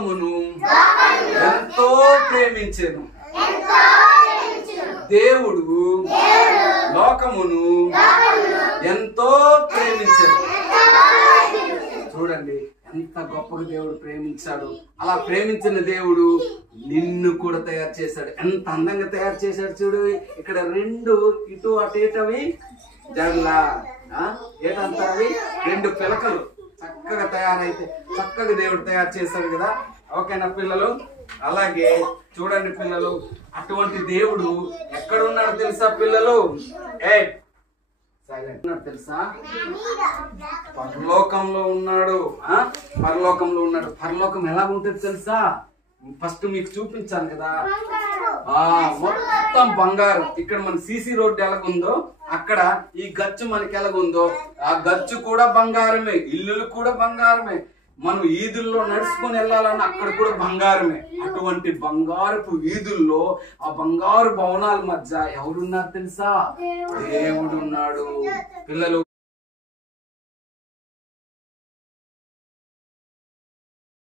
లోకమును ఎంతో ప్రేమించెను. దేవుడు లోకమును ఎంతో ప్రేమించెను. చూడండి ఎంత గొప్పగా దేవుడు ప్రేమించాడు. అలా ప్రేమించిన దేవుడు నిన్ను కూడా తయారు చేశాడు. ఎంత అందంగా తయారు చేశాడు చూడు. ఇక్కడ రెండు ఇటు అటేటవి జడ్లా ఏటంటారు, రెండు పిలకలు చక్కగా తయారైతే చక్కగా దేవుడు తయారు చేశాడు కదా. ఓకేనా పిల్లలు? అలాగే చూడండి పిల్లలు, అటువంటి దేవుడు ఎక్కడ ఉన్నాడు తెలుసా పిల్లలు? తెలుసా? పరలోకంలో ఉన్నాడు. పరలోకంలో ఉన్నాడు. పరలోకం ఎలా ఉంటుంది తెలుసా? ఫస్ట్ మీకు చూపించాను కదా. మొత్తం బంగారం. ఇక్కడ మన సీసీ రోడ్డు ఎలాగుందో అక్కడ ఈ గచ్చు మనకి ఎలాగుందో ఆ గచ్చు కూడా బంగారమే, ఇల్లులు కూడా బంగారమే. మనం ఈదుల్లో నడుచుకొని వెళ్ళాలన్నా అక్కడ కూడా బంగారమే. అటువంటి బంగారపు వీధుల్లో ఆ బంగారు భవనాల మధ్య ఎవరున్నారు తెలుసా? దేవుడు ఉన్నాడు పిల్లలు.